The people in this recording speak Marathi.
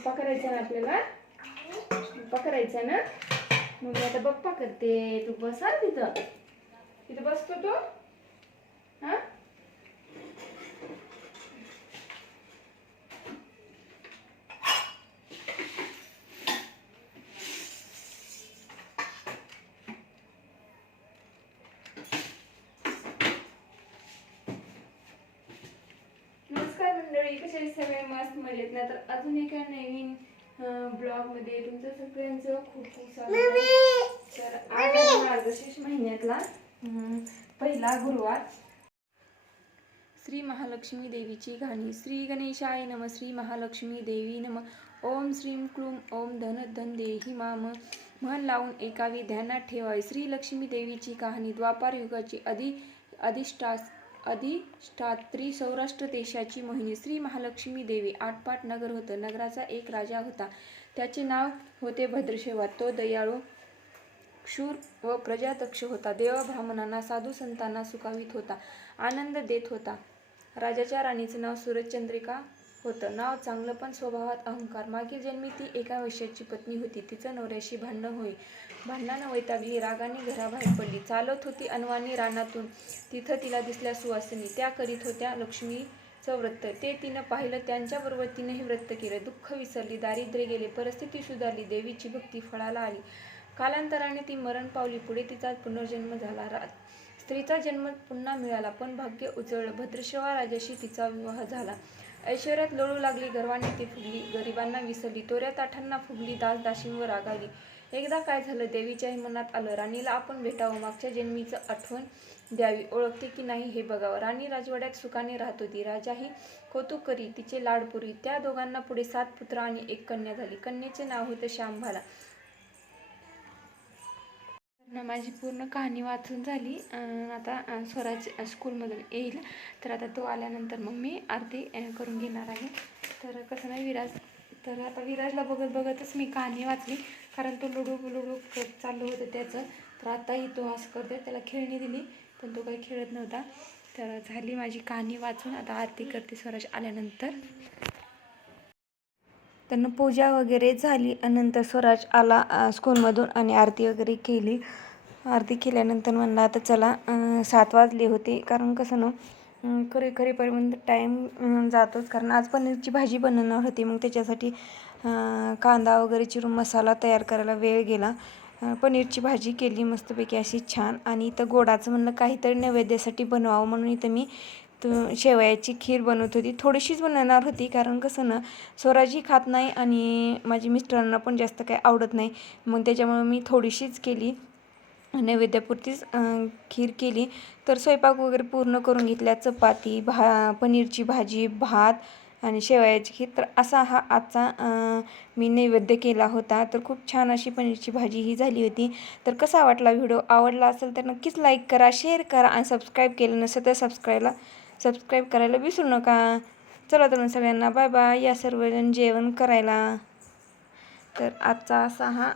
बप्पा करायचा ना आपल्याला? बप्पा करायचा ना? मग मी आता बप्पा करते. तू बस हा तिथं. तिथं बसतो तो. हा? नमस्कार मंडळी कसे आहेत सगळे मस्त मजेत ना तर अजून एका नवीन ब्लॉगमध्ये तुमचं सगळ्यांचं खूप खूप स्वागत आहे. तर आज आहे मार्गशीर्ष महिन्यातला पहिला गुरुवार. श्री महालक्ष्मी देवीची गाणी श्री गणेशाय नम. श्री महालक्ष्मी देवी नम. ओम श्रीम क्लूम ओम धन धन देही माम म्हण लावून एकावी ध्यानात ठेवावी श्री लक्ष्मी देवीची कहाणी द्वापार युगाची अधि अधिष्ठास अधिष्ठात्री सौराष्ट्र देशाची मोहिनी. श्री महालक्ष्मी देवी आटपाट नगर होतं. नगराचा एक राजा होता. त्याचे नाव होते भद्रशेवा. तो दयाळू क्षूर व प्रजादक्ष होता. देव ब्राह्मणांना साधू संतांना सुखावित होता. आनंद देत होता. राजाच्या राणीचं नाव सूरजचंद्रिका होतं. नाव चांगलं पण स्वभावात अहंकार. मागील जन्मी ती एका वैश्याची पत्नी होती. तिचं नवऱ्याशी भांडणं होई. भांडणानं वैतागली रागाने घराबाहेर पडली. चालत होती अनवाणी रानातून. तिथं तिला दिसल्या सुवासिनी. त्या करीत होत्या लक्ष्मीचं व्रत. ते तिनं पाहिलं. त्यांच्याबरोबर तिनंही व्रत केलं. दुःख विसरली. दारिद्र्य गेले. परिस्थिती सुधारली. देवीची भक्ती फळाला आली. कालांतराने ती मरण पावली. पुढे तिचा पुनर्जन्म झाला. रा स्त्रीचा जन्म पुन्हा मिळाला. पण भाग्य उजळलं. भद्रशिवा राजाशी तिचा विवाह झाला. ऐश्वर्यात लोळू लागली गर्वाने ती फुगली. गरिबांना विसरली तोऱ्या ताठांना फुगली दास दाशींवर रागावली एकदा काय झालं देवीच्याही मनात आलं राणीला आपण भेटावं मागच्या जन्मीचं आठवण द्यावी. ओळखते की नाही हे बघावं. राणी राजवाड्यात सुखाने राहत होती. राजाही कौतुक करी तिचे लाडपुरी त्या दोघांना पुढे सात पुत्र आणि एक कन्या झाली. कन्येचे नाव होतं श्यामभाला. माझी पूर्ण कहाणी वाचून झाली. आता स्वराज स्कूलमधून येईल. तर आता तो आल्यानंतर मग मी आरती करून घेणार आहे. तर कसं नाही विराज तर आता विराजला बघत बघतच मी कहाणी वाचली. कारण तो लुडू लुडू चाललं चालू होतं त्याचं. तर आताही तो असं करते त्याला खेळणी दिली पण तो काही खेळत नव्हता. तर झाली माझी कहाणी वाचून. आता आरती करते स्वराज आल्यानंतर. त्यांना पूजा वगैरे झाली आणि नंतर स्वराज आला स्कूलमधून आणि आरती वगैरे केली. आरती केल्यानंतर म्हणलं आता चला सात वाजले होते. कारण कसं ना अं, खरी खरीपर्यंत टाईम जातोच. कारण आज पनीरची भाजी बनवणार होती. मग त्याच्यासाठी कांदा वगैरे चिरून मसाला तयार करायला वेळ गेला. पनीरची भाजी केली मस्तपैकी अशी छान. आणि इथं गोडाचं म्हणलं काहीतरी नैवेद्यासाठी बनवावं म्हणून इथं मी त- शेवयाची खीर बनवत होती. थोडीशीच बनवणार होती कारण कसं ना स्वराजही खात नाही आणि माझी मिस्टरांना पण जास्त काही आवडत नाही. मग त्याच्यामुळे मी थोडीशीच केली. नैवेद्यापुरतीच खीर केली. तर स्वयंपाक वगैरे पूर्ण करून घेतल्या. चपाती भा पनीरची भाजी भात आणि शेवयाची खीर. तर असा हा आजचा मी नैवेद्य केला होता. तर खूप छान अशी पनीरची भाजी ही झाली होती. तर कसा वाटला व्हिडिओ? आवडला असेल तर नक्कीच लाईक करा शेअर करा आणि सबस्क्राईब केलं नसेल तर सबस्क्राईबला सबस्क्राईब करायला विसरू नका. चला तर मग सगळ्यांना बाय बाय या सर्वजण जेवण करायला. तर आजचा असा हा